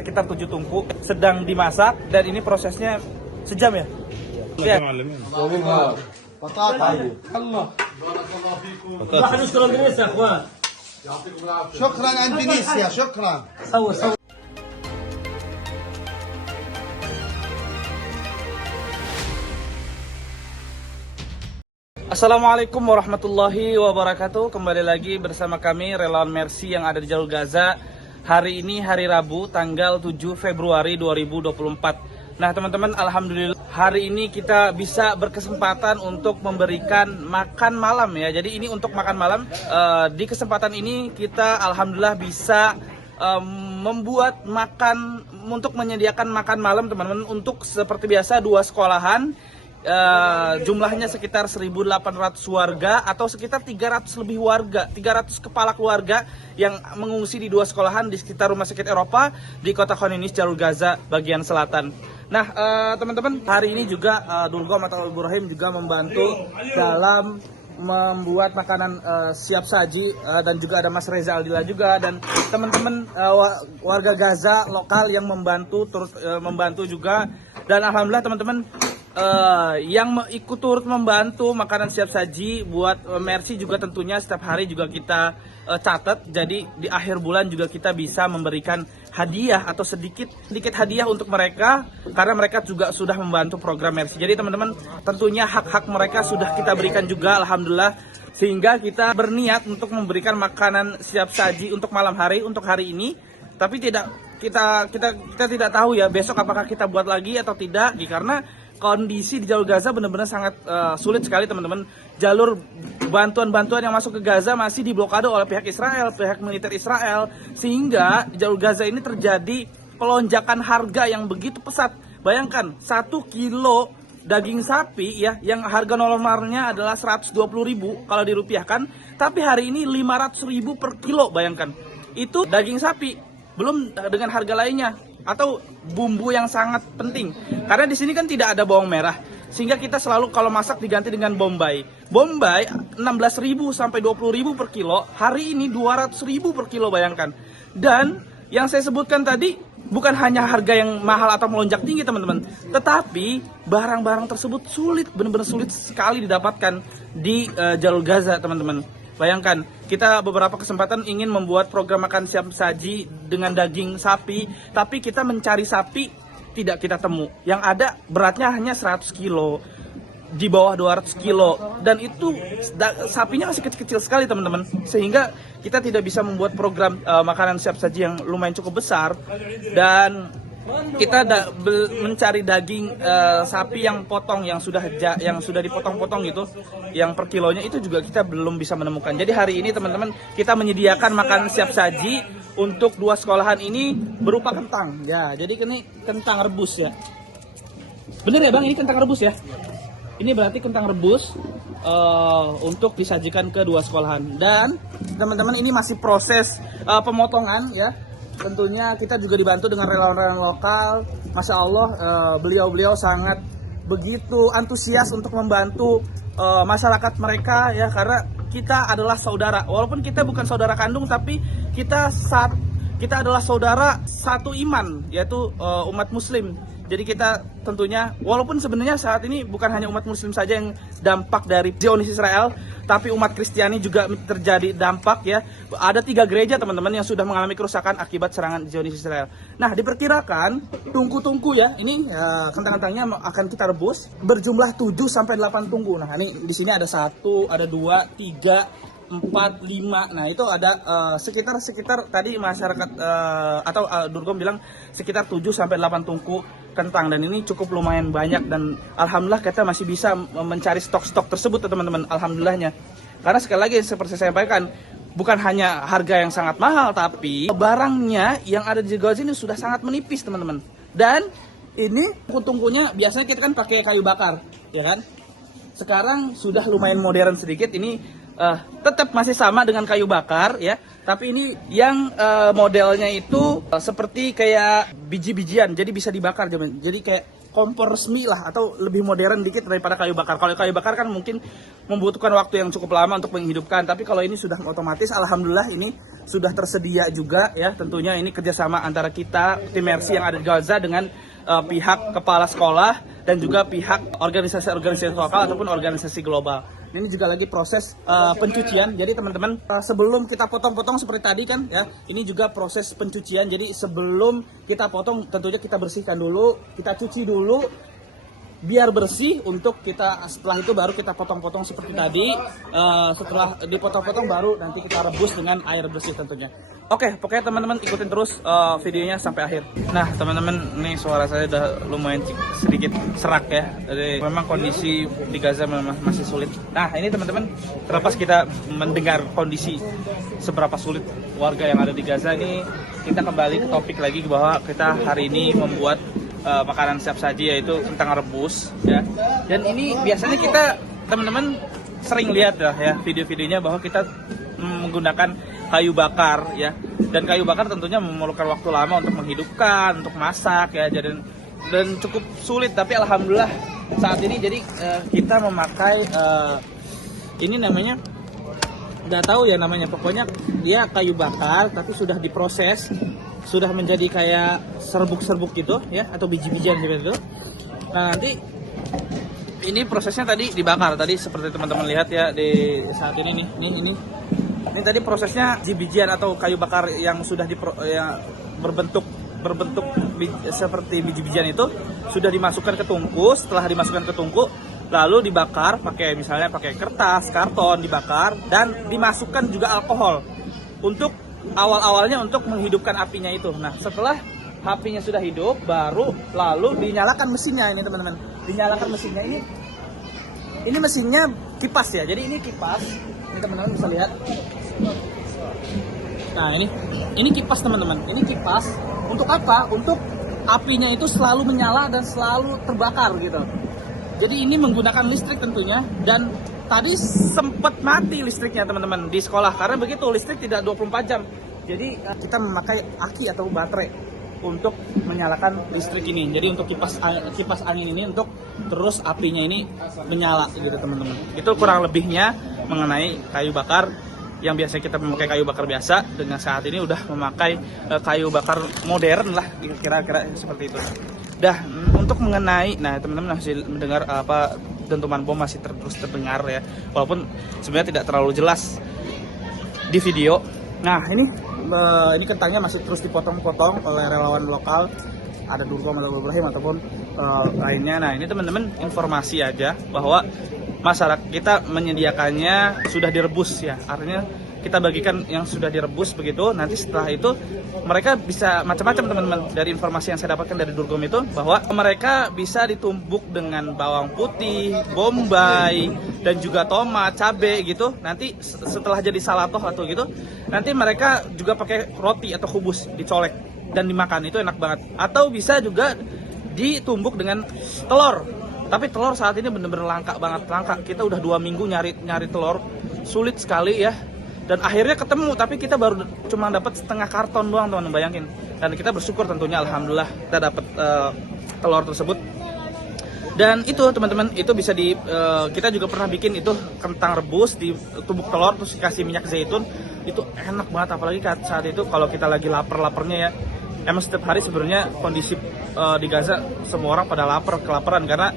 sekitar 7 tungku sedang dimasak dan ini prosesnya sejam ya. Ya. شكرا اندونيسيا شكرا. Assalamualaikum warahmatullahi wabarakatuh. Kembali lagi bersama kami relawan Mercy yang ada di Jalur Gaza. Hari ini hari Rabu tanggal 7 Februari 2024. Nah teman-teman, alhamdulillah hari ini kita bisa berkesempatan untuk memberikan makan malam ya. Jadi ini untuk makan malam. Di kesempatan ini kita alhamdulillah bisa membuat makan, untuk menyediakan makan malam teman-teman untuk seperti biasa 2 sekolahan. Jumlahnya sekitar 1.800 warga atau sekitar 300 lebih warga, 300 kepala keluarga yang mengungsi di 2 sekolahan di sekitar Rumah Sakit Eropa di kota Khan Yunis, Jalur Gaza bagian selatan. Nah teman-teman, hari ini juga Dulgom atau Ibrahim juga membantu dalam membuat makanan siap saji, dan juga ada Mas Reza Aldila juga dan teman-teman warga Gaza lokal yang membantu terus membantu juga. Dan alhamdulillah teman-teman yang ikut turut membantu makanan siap saji buat Mercy juga tentunya setiap hari juga kita catat. Jadi di akhir bulan juga kita bisa memberikan hadiah atau sedikit hadiah untuk mereka karena mereka juga sudah membantu program Mercy. Jadi teman-teman, tentunya hak-hak mereka sudah kita berikan juga alhamdulillah, sehingga kita berniat untuk memberikan makanan siap saji untuk malam hari untuk hari ini. Tapi kita tidak tahu ya besok apakah kita buat lagi atau tidak, karena kondisi di Jalur Gaza benar-benar sangat sulit sekali teman-teman. Jalur bantuan-bantuan yang masuk ke Gaza masih diblokade oleh pihak Israel, pihak militer Israel, sehingga di Jalur Gaza ini terjadi pelonjakan harga yang begitu pesat. Bayangkan 1 kilo daging sapi ya, yang harga normalnya adalah 120.000 kalau dirupiahkan, tapi hari ini 500.000 per kilo. Bayangkan, itu daging sapi, belum dengan harga lainnya atau bumbu yang sangat penting. Karena di sini kan tidak ada bawang merah, sehingga kita selalu kalau masak diganti dengan bombay. Bombay 16.000 sampai 20.000 per kilo, hari ini 200.000 per kilo, bayangkan. Dan yang saya sebutkan tadi bukan hanya harga yang mahal atau melonjak tinggi teman-teman, tetapi barang-barang tersebut sulit, benar-benar sulit sekali didapatkan di Jalur Gaza teman-teman. Bayangkan, kita beberapa kesempatan ingin membuat program makan siap saji dengan daging sapi, tapi kita mencari sapi tidak kita temu. Yang ada beratnya hanya 100 kilo, di bawah 200 kilo. Dan itu sapinya masih kecil-kecil sekali teman-teman. Sehingga kita tidak bisa membuat program makanan siap saji yang lumayan cukup besar. Dan kita mencari daging sapi yang potong, yang sudah dipotong-potong gitu, yang per kilonya itu juga kita belum bisa menemukan. Jadi hari ini teman-teman, kita menyediakan makan siap saji untuk 2 sekolahan ini berupa kentang ya. Jadi ini kentang rebus ya. Bener ya bang, ini kentang rebus ya. Ini berarti kentang rebus untuk disajikan ke 2 sekolahan. Dan teman-teman, ini masih proses pemotongan ya. Tentunya kita juga dibantu dengan relawan-relawan lokal. Masya Allah, beliau-beliau sangat begitu antusias untuk membantu masyarakat mereka ya, karena kita adalah saudara. Walaupun kita bukan saudara kandung, tapi kita adalah saudara satu iman, yaitu umat Muslim. Jadi kita tentunya, walaupun sebenarnya saat ini bukan hanya umat Muslim saja yang dampak dari Zionis Israel, tapi umat Kristiani juga terjadi dampak ya. Ada 3 gereja teman-teman yang sudah mengalami kerusakan akibat serangan Zionis Israel. Nah, diperkirakan tungku-tungku ya, ini kentang-kentangnya akan kita rebus berjumlah 7 sampai 8 tungku. Nah, ini di sini ada 1, ada 2, 3, 4, 5. Nah, itu ada sekitar tadi masyarakat atau Durgom bilang sekitar 7 sampai 8 tungku kentang, dan ini cukup lumayan banyak. Dan alhamdulillah kita masih bisa mencari stok-stok tersebut teman-teman, alhamdulillahnya. Karena sekali lagi seperti saya sampaikan, bukan hanya harga yang sangat mahal, tapi barangnya yang ada di Gaza ini sudah sangat menipis teman-teman. Dan ini tungku-tungkunya biasanya kita kan pakai kayu bakar ya kan. Sekarang sudah lumayan modern sedikit, ini tetap masih sama dengan kayu bakar ya, tapi ini yang modelnya itu seperti kayak biji-bijian, jadi bisa dibakar, jadi kayak kompor resmi lah, atau lebih modern dikit daripada kayu bakar. Kalau kayu bakar kan mungkin membutuhkan waktu yang cukup lama untuk menghidupkan, tapi kalau ini sudah otomatis, alhamdulillah ini sudah tersedia juga ya. Tentunya ini kerjasama antara kita tim Mercy yang ada di Gaza dengan pihak kepala sekolah dan juga pihak organisasi-organisasi lokal ataupun organisasi global. Ini juga lagi proses pencucian. Jadi teman-teman, sebelum kita potong-potong seperti tadi kan ya, ini juga proses pencucian. Jadi sebelum kita potong tentunya kita bersihkan dulu, kita cuci dulu biar bersih, untuk kita setelah itu baru kita potong-potong seperti tadi. Setelah dipotong-potong baru nanti kita rebus dengan air bersih tentunya. Oke, pokoknya teman-teman ikutin terus videonya sampai akhir. Nah teman-teman, ini suara saya udah lumayan sedikit serak ya. Jadi memang kondisi di Gaza memang masih sulit. Nah ini teman-teman, terlepas kita mendengar kondisi seberapa sulit warga yang ada di Gaza ini, kita kembali ke topik lagi bahwa kita hari ini membuat makanan siap saji, yaitu kentang rebus ya. Dan ini biasanya kita teman-teman sering lihat ya video-videonya bahwa kita menggunakan kayu bakar ya. Dan kayu bakar tentunya memerlukan waktu lama untuk menghidupkan, untuk masak ya. Dan cukup sulit, tapi alhamdulillah saat ini jadi kita memakai ini namanya, nggak tahu ya namanya, pokoknya dia kayu bakar tapi sudah diproses, sudah menjadi kayak serbuk-serbuk gitu ya, atau biji-bijian seperti itu. Nah nanti ini prosesnya tadi dibakar tadi seperti teman-teman lihat ya di saat ini nih. Ini tadi prosesnya biji-bijian atau kayu bakar yang sudah berbentuk seperti biji-bijian itu sudah dimasukkan ke tungku. Setelah dimasukkan ke tungku, lalu dibakar misalnya pakai kertas, karton, dibakar dan dimasukkan juga alkohol untuk awal-awalnya untuk menghidupkan apinya itu. Nah setelah apinya sudah hidup, baru lalu dinyalakan mesinnya ini teman-teman. Dinyalakan mesinnya ini mesinnya kipas ya. Jadi ini kipas, ini teman-teman bisa lihat. Nah ini kipas teman-teman. Ini kipas untuk apa? Untuk apinya itu selalu menyala dan selalu terbakar gitu. Jadi ini menggunakan listrik tentunya, dan tadi sempat mati listriknya teman-teman di sekolah karena begitu, listrik tidak 24 jam. Jadi kita memakai aki atau baterai untuk menyalakan listrik ini. Jadi untuk kipas angin ini untuk terus apinya ini menyala gitu teman-teman. Itu kurang lebihnya mengenai kayu bakar. Yang biasanya kita memakai kayu bakar biasa, dengan saat ini udah memakai kayu bakar modern lah, kira-kira seperti itu. Dah untuk mengenai, nah teman-teman masih mendengar dentuman bom masih terus terdengar ya, walaupun sebenarnya tidak terlalu jelas di video. Nah ini kentangnya masih terus dipotong-potong oleh relawan lokal, ada Durkom, ada Ibrahim ataupun lainnya. Nah ini teman-teman informasi aja bahwa masyarakat kita menyediakannya sudah direbus ya, artinya kita bagikan yang sudah direbus begitu. Nanti setelah itu mereka bisa macam-macam teman-teman. Dari informasi yang saya dapatkan dari Durkom itu bahwa mereka bisa ditumbuk dengan bawang putih, bombay, dan juga tomat, cabai gitu. Nanti setelah jadi salatoh atau gitu, nanti mereka juga pakai roti atau kubus, dicolek dan dimakan. Itu enak banget. Atau bisa juga ditumbuk dengan telur. Tapi telur saat ini bener-bener langka banget, langka. Kita udah 2 minggu nyari telur, sulit sekali ya. Dan akhirnya ketemu, tapi kita baru cuma dapat setengah karton doang teman-teman, bayangin. Dan kita bersyukur tentunya, alhamdulillah kita dapat telur tersebut. Dan itu teman-teman, itu bisa kita juga pernah bikin itu kentang rebus, ditumbuk telur terus dikasih minyak zaitun. Itu enak banget, apalagi saat itu kalau kita lagi lapar-laparnya ya. Emang setiap hari sebenarnya kondisi di Gaza semua orang pada kelaparan karena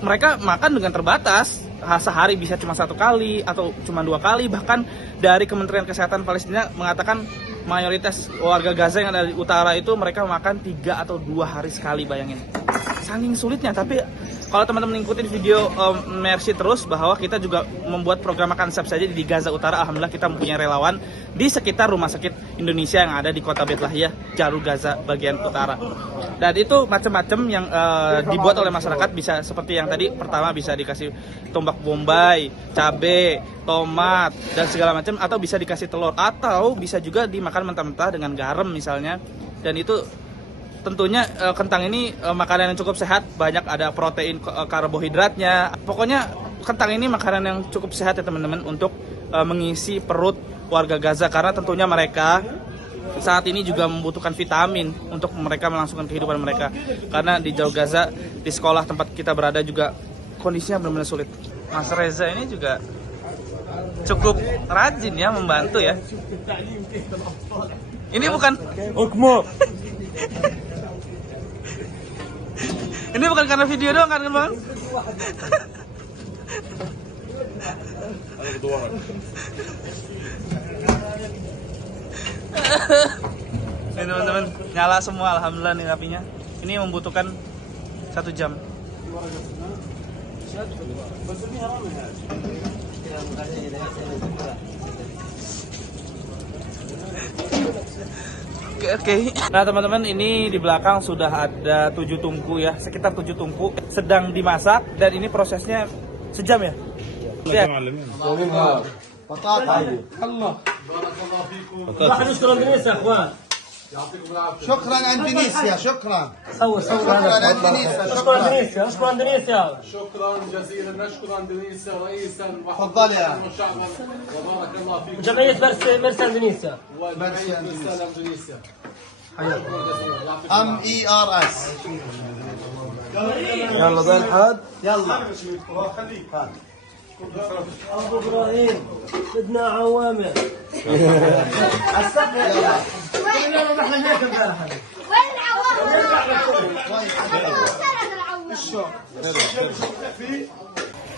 mereka makan dengan terbatas. Sehari bisa cuma 1 kali atau cuma 2 kali. Bahkan dari Kementerian Kesehatan Palestina mengatakan mayoritas warga Gaza yang ada di utara itu mereka makan 3 atau 2 hari sekali, bayangin. Saking sulitnya. Tapi kalau teman-teman ngikutin video Mercy terus, bahwa kita juga membuat program makan siap saja di Gaza Utara. Alhamdulillah kita mempunyai relawan di sekitar rumah sakit Indonesia yang ada di kota Bethlehem, Jalur Gaza bagian utara. Dan itu macam-macam yang dibuat oleh masyarakat, bisa seperti yang tadi pertama bisa dikasih tombak bombay, cabai, tomat dan segala macam, atau bisa dikasih telur, atau bisa juga dimakan mentah-mentah dengan garam misalnya. Dan itu tentunya kentang ini makanan yang cukup sehat, banyak ada protein, karbohidratnya. Pokoknya kentang ini makanan yang cukup sehat ya teman-teman, untuk mengisi perut warga Gaza, karena tentunya mereka saat ini juga membutuhkan vitamin untuk mereka melangsungkan kehidupan mereka. Karena di Jalur Gaza, di sekolah tempat kita berada juga kondisinya benar-benar sulit. Mas Reza ini juga cukup rajin ya membantu ya. Ini bukan ini bukan karena video doang kan Bang? Ini teman-teman nyala semua, alhamdulillah nih apinya. Ini membutuhkan 1 jam. Oke. Nah teman-teman, ini di belakang sudah ada 7 tungku ya, sekitar 7 tungku sedang dimasak dan ini prosesnya sejam ya. Ya. بطاطا الله شكرا اندونيسيا شكرا شكرا اندونيسيا شكرا شكرا جزيلا نشكر اندونيسيا رئيسا تفضل يا وشعبا وبارك الله فيكم جمعية مرسى اندونيسيا وجمعية مرسال اندونيسيا ام اي ار اس يلا ضل الحد يلا ابو ابراهيم بدنا عوامل وين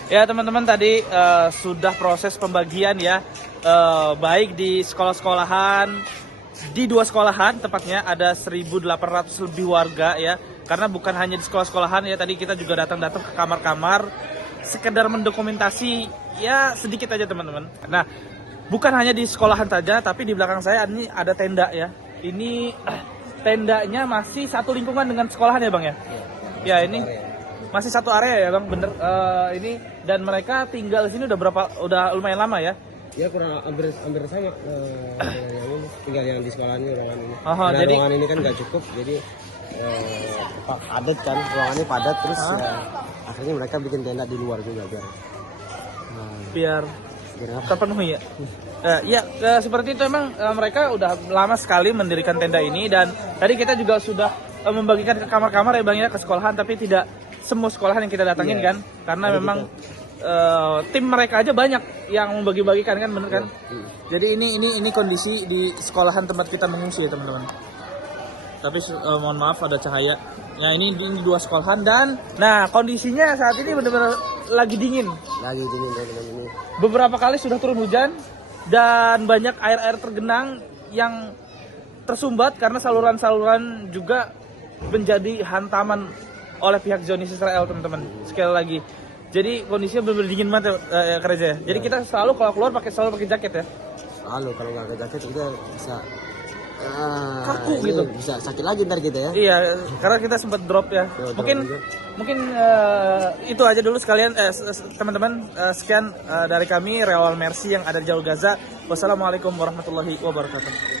Ya teman-teman, tadi sudah proses pembagian ya, baik di sekolah-sekolahan, di 2 sekolahan tepatnya ada 1.800 lebih warga ya, karena bukan hanya di sekolah-sekolahan ya, tadi kita juga datang-datang ke kamar-kamar sekedar mendokumentasi ya sedikit aja teman-teman. Nah bukan hanya di sekolahan saja, tapi di belakang saya ini ada tenda ya. Ini tendanya masih satu lingkungan dengan sekolahan ya Bang ya? Ya ini masih satu area ya Bang, bener. Ini dan mereka tinggal di sini udah lumayan lama ya? Ya kurang hampir sama tinggal yang di sekolah ini ruangan ini. Jadi ruangan ini kan nggak cukup, jadi padat kan, ruangannya padat terus akhirnya mereka bikin tenda di luar juga biar terpenuhi ya. Seperti itu emang mereka udah lama sekali mendirikan tenda ini, dan tadi kita juga sudah membagikan ke kamar-kamar ya Bang ya, ke sekolahan, tapi tidak semua sekolahan yang kita datangin kan, karena memang tim mereka aja banyak yang membagi-bagikan kan, bener kan? Jadi ini kondisi di sekolahan tempat kita mengungsi ya teman-teman. Tapi mohon maaf ada cahaya. Nah ini 2 sekolahan dan nah kondisinya saat ini benar-benar lagi dingin. ini. Beberapa kali sudah turun hujan dan banyak air-air tergenang yang tersumbat karena saluran-saluran juga menjadi hantaman oleh pihak Zionis Israel teman-teman. Sekali lagi. Jadi kondisinya benar-benar dingin banget ya Reza ya. Jadi kita selalu kalau keluar selalu pakai jaket ya. Selalu kalau nggak pakai jaket kita bisa kaku gitu, bisa sakit lagi ntar kita ya. Iya, karena kita sempat drop ya. Mungkin itu aja dulu sekalian teman-teman, sekian dari kami relawan Mercy yang ada di Jalur Gaza. Wassalamualaikum warahmatullahi wabarakatuh.